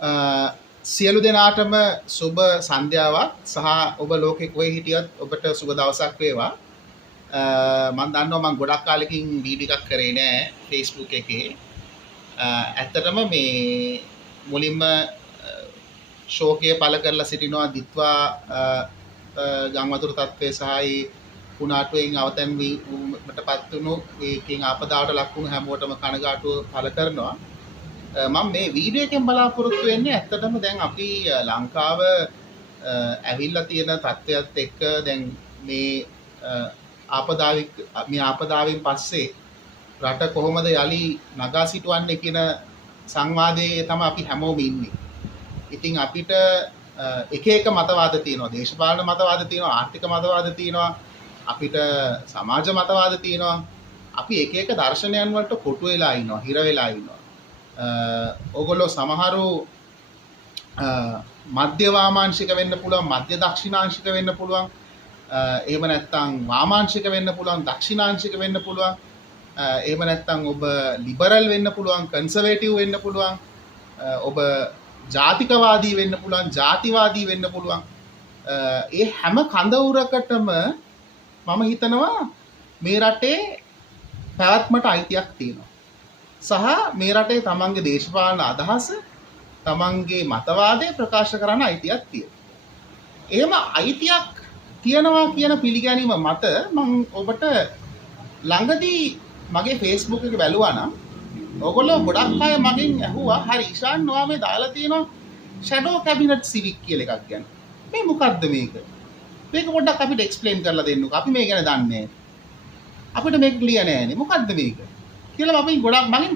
සියලු දෙනාටම සුබ සන්ධ්‍යාවක් සහ ඔබ ලෝකෙ කොහේ හිටියත් ඔබට සුබ දවසක් වේවා. මම දන්නවා මම ගොඩක් කාලෙකින් වීඩියෝ එකක් කරේ නෑ Facebook එකේ. ඇත්තටම මේ මුලින්ම ශෝකය පළ කරලා සිටිනවා දිත්වා ගංවතුරු තත්ත්වයේ සහයි කුණාටුවෙන් අවතැන්වීමටපත් වුණු ඒකෙන් ආපදාවට ලක් වුණු හැමෝටම කනගාටුව පළ කරනවා. මම මේ වීඩියෝ එකෙන් බලාපොරොත්තු වෙන්නේ ඇත්තටම දැන් අපි ලංකාව ඇවිල්ලා තියෙන තත්ත්වයක් එක්ක දැන් මේ ආපදාවෙන් පස්සේ රට කොහොමද යලි නගා සිටවන්නේ කියන සංවාදයේ තමයි අපි හැමෝම ඉන්නේ. ඉතින් අපිට එක එක මතවාද තියෙනවා, දේශපාලන මතවාද තියෙනවා, ආර්ථික මතවාද තියෙනවා, අපිට සමාජ මතවාද තියෙනවා. අපි එක එක දර්ශනයන් වලට කොටු වෙලා ඉන්නවා, හිර වෙලා ඉන්නවා. ඔගොල්ලෝ සමහරු මධ්‍ය වාමාංශික වෙන්න පුළුවන්, මධ්‍ය දක්ෂිණාංශික වෙන්න පුළුවන්, එහෙම නැත්නම් වාමාංශික වෙන්න පුළුවන්, දක්ෂිණාංශික වෙන්න පුළුවන්, එහෙම නැත්නම් ඔබ ලිබරල් වෙන්න පුළුවන්, කන්සර්වේටිව් වෙන්න පුළුවන්, ඔබ ජාතිකවාදී වෙන්න පුළුවන්, ජාතිවාදී වෙන්න පුළුවන්. ඒ හැම කඳවුරකටම මම හිතනවා මේ රටේ පැවැත්මට අයිතියක් තියෙනවා. සහ මේ රටේ තමන්ගේ දේශපාලන අදහස, තමන්ගේ මතවාදය ප්‍රකාශ කරන්න අයිතියක් තියෙනවා. එහෙම අයිතියක් තියෙනවා කියන පිළිගැනීම මත මම ඔබට ළඟදී මගේ Facebook එක බැලුවා නම් ඔයගොල්ලෝ ගොඩක් අය මගෙන් ඇහුවා හරි ඊශාන් ඔයා මේ දාලා තියෙනවා ෂැඩෝ කැබිනට් සිවික් කියලා එකක් ගැන. මේ මොකක්ද මේක? මේක පොඩ්ඩක් අපිට එක්ස්ප්ලেইন කරලා දෙන්නකෝ. අපි මේ ගැන දන්නේ නැහැ. අපිට මේක ක්ලියර් නෑනේ. මොකක්ද මේක? කියලා මගෙන්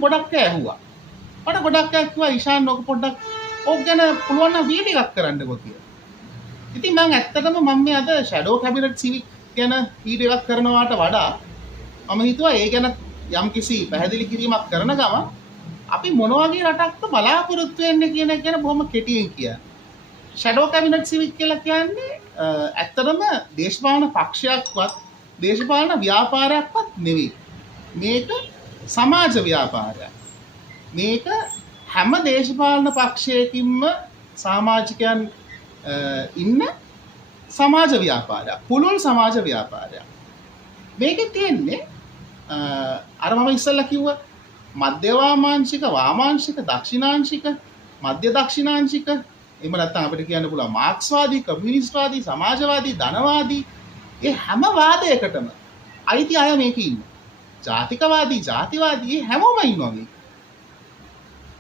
ගොඩක් අය ඇහුවා. මට ගොඩක් අය කිව්වා ඊශාන් ඔක පොඩ්ඩක් ඕක ගැන පුළුවන් නම් වීඩියෝ එකක් කරන්නකෝ කියලා. ඉතින් මම ඇත්තටම මේ අද ෂැඩෝ කැබිනට් සිවික් ගැන වීඩියෝ එකක් කරනවාට වඩා මම හිතුවා ඒ ගැන යම්කිසි පැහැදිලි කිරීමක් කරන ගම අපි මොන වගේ රටක්ද බලාපොරොත්තු වෙන්නේ කියන එක ගැන බොහොම කෙටියෙන් කියන්න. ෂැඩෝ කැබිනට් සිවික් කියලා කියන්නේ ඇත්තටම දේශපාලන පක්ෂයක්වත් දේශපාලන ව්‍යාපාරයක්වත් නෙවෙයි. මේක සමාජ ව්‍යාපාරයක්. මේක හැම දේශපාලන පක්ෂයකින්ම සමාජිකයන් ඉන්න සමාජ ව්‍යාපාරයක්. පුළුල් සමාජ ව්‍යාපාරයක්. මේකේ තියෙන්නේ අර මම ඉස්සෙල්ලා කිව්වා මධ්‍ය වාමාංශික, වාමාංශික, දක්ෂිණාංශික, මධ්‍ය දක්ෂිණාංශික, එහෙම නැත්නම් අපිට කියන්න පුළුවන් මාක්ස්වාදී, කම්යුනිස්ට්වාදී, සමාජවාදී, ධනවාදී, ඒ හැම වාදයකටම අයිති අය මේකේ ඉන්නවා. ජාතිකවාදී, ජාතිවාදී හැමෝම ඉන්නවා මේක.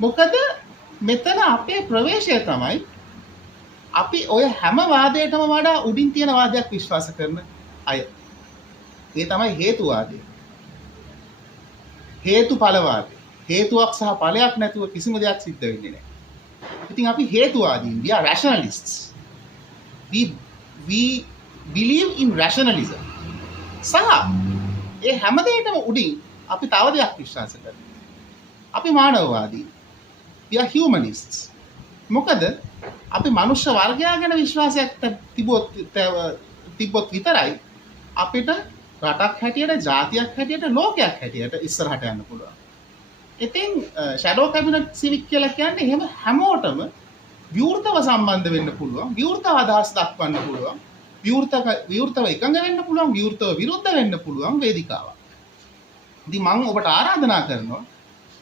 මොකද මෙතන අපේ ප්‍රවේශය තමයි අපි ඔය හැම වාදයකටම වඩා උඩින් තියෙන වාදයක් විශ්වාස කරන අය. ඒ තමයි හේතුවාදය. හේතුඵලවාදය. හේතුවක් සහ ඵලයක් නැතුව කිසිම දෙයක් සිද්ධ වෙන්නේ නැහැ. ඉතින් අපි හේතුවාදීන්, we are rationalists. We believe in rationalism. සහ ඒ හැම දෙයකම උඩින් අපි තව දෙයක් විශ්වාස කරනවා. අපි මානවවාදී. We are humanists. මොකද අපි මනුෂ්‍ය වර්ගයා ගැන විශ්වාසයක් තිබ්බොත් විතරයි අපිට රටක් හැටියට, ජාතියක් හැටියට, ලෝකයක් හැටියට ඉස්සරහට යන්න පුළුවන්. ඉතින් ෂැඩෝ කැබිනට් සිවික් කියලා කියන්නේ එහෙම හැමෝටම විවෘතව සම්බන්ධ වෙන්න පුළුවන්, විවෘතව අදහස් දක්වන්න පුළුවන්, විවෘතව එකඟ වෙන්න පුළුවන්, විවෘතව විරුද්ධ වෙන්න පුළුවන් වේදිකාවක්. ඉතින් මම ඔබට ආරාධනා කරනවා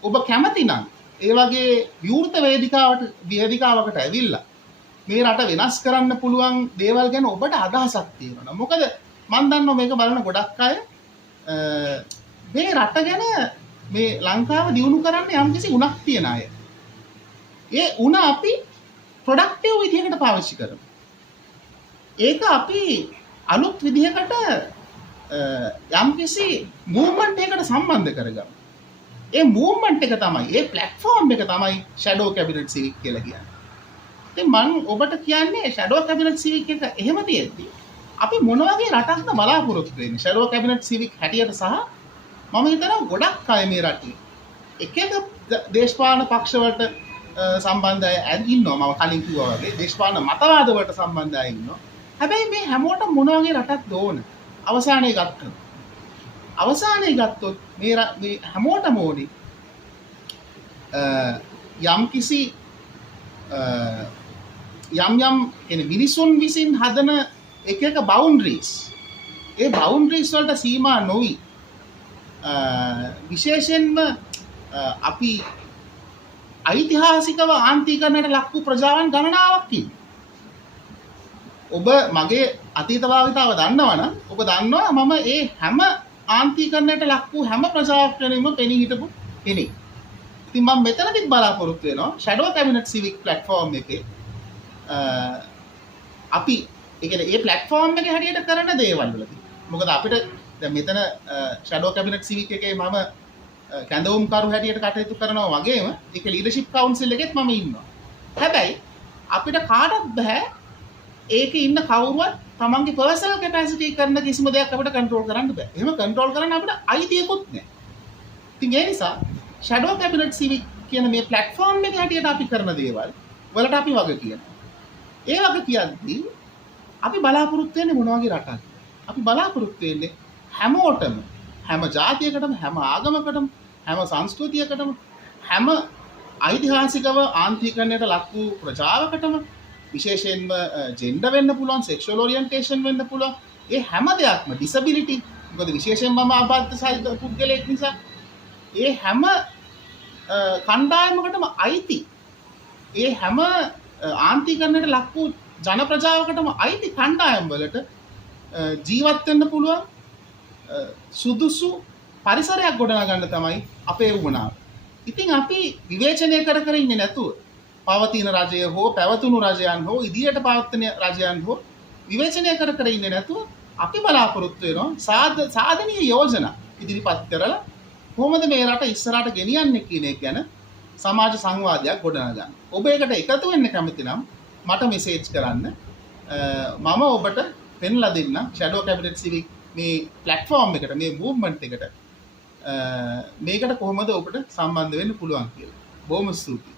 ඔබ කැමති නම් ඒ වගේ විවෘත වේදිකාවකට ඇවිල්ලා මේ රට වෙනස් කරන්න පුළුවන් දේවල් ගැන ඔබට අදහසක් තියෙනවා. මොකද මම දන්නවා මේක බලන ගොඩක් අය මේ රට ගැන මේ ලංකාව දියුණු කරන්න යම්කිසි උණක් තියන අය. ඒ උණ අපි ප්‍රොඩක්ටිව් විදිහකට පාවිච්චි කරමු. ඒක අපි අලුත් විදිහකට යම්කිසි මූව්මන්ට් එකකට සම්බන්ධ කරගමු. ඒ මූව්මන්ට් එක තමයි, ඒ ප්ලැට්ෆෝම් එක තමයි ෂැඩෝ කැබිනට් සිවික් කියලා කියන්නේ. ඉතින් මම ඔබට කියන්නේ ෂැඩෝ කැබිනට් සිවික් එක එහෙම තියෙද්දි අපි මොන වගේ රටක්ද බලාපොරොත්තු වෙන්නේ ෂැඩෝ කැබිනට් සිවික් හැටියට සහ මම හිතනවා ගොඩක් අය මේ රටේ එක එක දේශපාලන පක්ෂවලට සම්බන්ධ අය ඉන්නවා. මම කලින් කිව්වා වගේ දේශපාලන මතවාද වලට සම්බන්ධ අය ඉන්නවා. හැබැයි මේ හැමෝටම මොන වගේ රටක්ද ඕන? අවසානයේ ගත්තොත් මේ හැමෝටම ඕනේ යම්කිසි යම් යම් කියන්නේ මිනිසුන් විසින් හදන එක බවුන්ඩරීස් ඒ බවුන්ඩරීස් වලට සීමා නොවි විශේෂයෙන්ම අපි ඓතිහාසිකව ආන්තිකරණයට ලක් වූ ප්‍රජාවන් ගණනාවක් ඉන්නවා. ඔබ මගේ අතීත භාවිතාව දන්නවනම් ඔබ දන්නවා මම ඒ හැම ආන්තිකරණයට ලක් වූ හැම ප්‍රජාවක් වෙනින්ම පෙනී හිටපු කෙනෙක්. ඉතින් මම මෙතනදිත් බලාපොරොත්තු වෙනවා ෂැඩෝ කැබිනට් සිවික් ප්ලැට්ෆෝම් එකේ අපි ඒ කියන්නේ මේ ප්ලැට්ෆෝම් එකේ හැටියට කරන දේවල් වලදී මොකද අපිට දැන් මෙතන ෂැඩෝ කැබිනට් සිවික් එකේ මම කැඳවුම්කරු හැටියට කටයුතු කරනවා වගේම ඒක ලීඩර්ෂිප් කවුන්සිල් එකෙත් මම ඉන්නවා. හැබැයි අපිට කාටවත් බෑ ඒකේ ඉන්න කවුරුවත් තමන්ගේ පර්සනල් කැපැසිටි කරන කිසිම දෙයක් අපිට කන්ට්‍රෝල් කරන්න බෑ. එහෙම කන්ට්‍රෝල් කරන්න අපිට අයිතියකුත් නැහැ. ඉතින් ඒ නිසා ෂැඩෝ කැබිනට් සිවික් කියන මේ ප්ලැට්ෆෝම් එක හැටියට අපි කරන දේවල් වලට අපි වග කියනවා. ඒ වග කියද්දී අපි බලාපොරොත්තු වෙන්නේ මොන වගේ රටක්ද? අපි බලාපොරොත්තු වෙන්නේ හැමෝටම හැම ජාතියකටම හැම ආගමකටම හැම සංස්කෘතියකටම හැම ඓතිහාසිකව ආන්තිකරණයට ලක් වූ ප්‍රජාවකටම විශේෂයෙන්ම ජෙන්ඩර් වෙන්න පුළුවන් සෙක්ෂුවල් ඔරියන්ටේෂන් වෙන්න පුළුවන් ඒ හැම දෙයක්ම ඩිසබිලිටි මොකද විශේෂයෙන්ම මම ආබාධිත සහිත පුද්ගලයෙක් නිසා ඒ හැම කණ්ඩායමකටම අයිති ඒ හැම ආන්තිකරණයට ලක් වූ ජන ප්‍රජාවකටම අයිති කණ්ඩායම් වලට ජීවත් වෙන්න පුළුවන් සුදුසු පරිසරයක් ගොඩනගන්න තමයි අපේ වුණාව. ඉතින් අපි විවේචනය කර කර ඉන්නේ නැතුව පවතින රජය හෝ පැවතුණු රජයන් හෝ ඉදිරියට පවත්වන රජයන් හෝ විවේචනය කර කර ඉන්නේ නැතුව අපි බලාපොරොත්තු වෙනවා සාධනීය යෝජනා ඉදිරිපත් කරලා කොහොමද මේ රට ඉස්සරහට ගෙනියන්නේ කියන එක ගැන සමාජ සංවාදයක් ගොඩනගන්න. ඔබ ඒකට එකතු වෙන්න කැමති නම් මට මෙසේජ් කරන්න. මම ඔබට පෙන්ලා දෙන්න ෂැඩෝ කැබිනට් සිවික් මේ ප්ලැට්ෆෝම් එකට මේ මූව්මන්ට් එකට මේකට කොහොමද ඔබට සම්බන්ධ වෙන්න පුළුවන් කියලා. බොහොම ස්තුතියි.